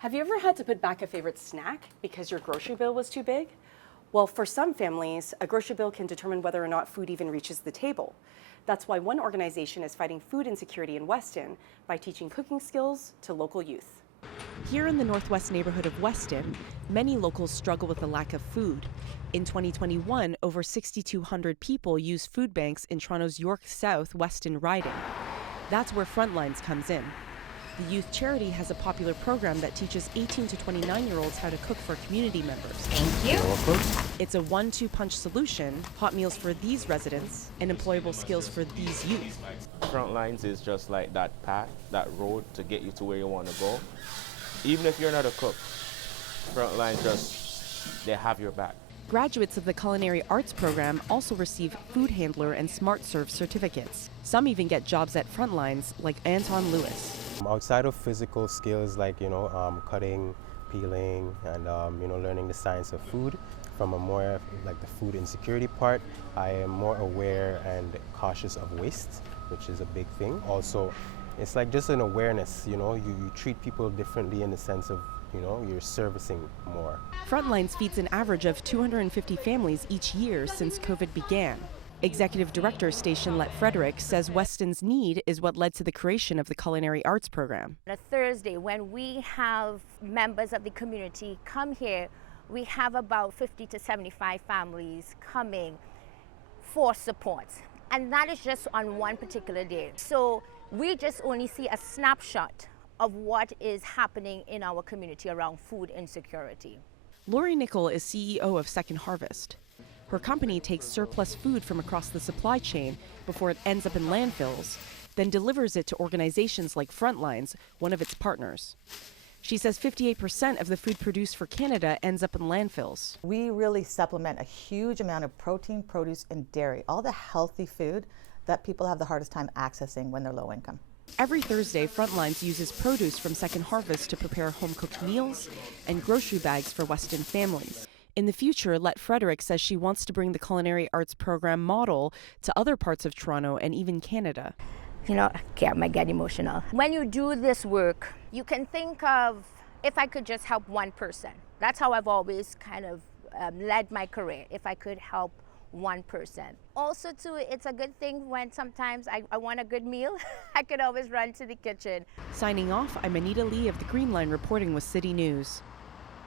Have you ever had to put back a favorite snack because your grocery bill was too big? Well, for some families, a grocery bill can determine whether or not food even reaches the table. That's why one organization is fighting food insecurity in Weston by teaching cooking skills to local youth. Here in the northwest neighborhood of Weston, many locals struggle with the lack of food. In 2021, over 6,200 people used food banks in Toronto's York South Weston riding. That's where Frontlines comes in. The youth charity has a popular program that teaches 18 to 29-year-olds how to cook for community members. Thank you. You're welcome. It's a 1-2 punch solution: hot meals for these residents and employable skills for these youth. Frontlines is just like that path, that road to get you to where you want to go. Even if you're not a cook, Frontlines they have your back. Graduates of the culinary arts program also receive food handler and smart serve certificates. Some even get jobs at Frontlines, like Anton Lewis. Outside of physical skills like, cutting, peeling, and, learning the science of food, from a more like the food insecurity part, I am more aware and cautious of waste, which is a big thing. Also, it's like just an awareness, you treat people differently in the sense of, you're servicing more. Frontlines feeds an average of 250 families each year since COVID began. Executive Director Station Let Frederick says Weston's need is what led to the creation of the culinary arts program. On a Thursday, when we have members of the community come here, we have about 50 to 75 families coming for support. And that is just on one particular day. So we just only see a snapshot of what is happening in our community around food insecurity. Lori Nickel is CEO of Second Harvest. Her company takes surplus food from across the supply chain before it ends up in landfills, then delivers it to organizations like Frontlines, one of its partners. She says 58% of the food produced for Canada ends up in landfills. We really supplement a huge amount of protein, produce, and dairy, all the healthy food that people have the hardest time accessing when they're low income. Every Thursday, Frontlines uses produce from Second Harvest to prepare home-cooked meals and grocery bags for Weston families. In the future, Let Frederick says she wants to bring the culinary arts program model to other parts of Toronto and even Canada. I might get emotional. When you do this work, you can think of, if I could just help one person. That's how I've always kind of led my career, if I could help one person. Also, too, it's a good thing when sometimes I want a good meal, I could always run to the kitchen. Signing off, I'm Anita Lee of the Green Line reporting with City News.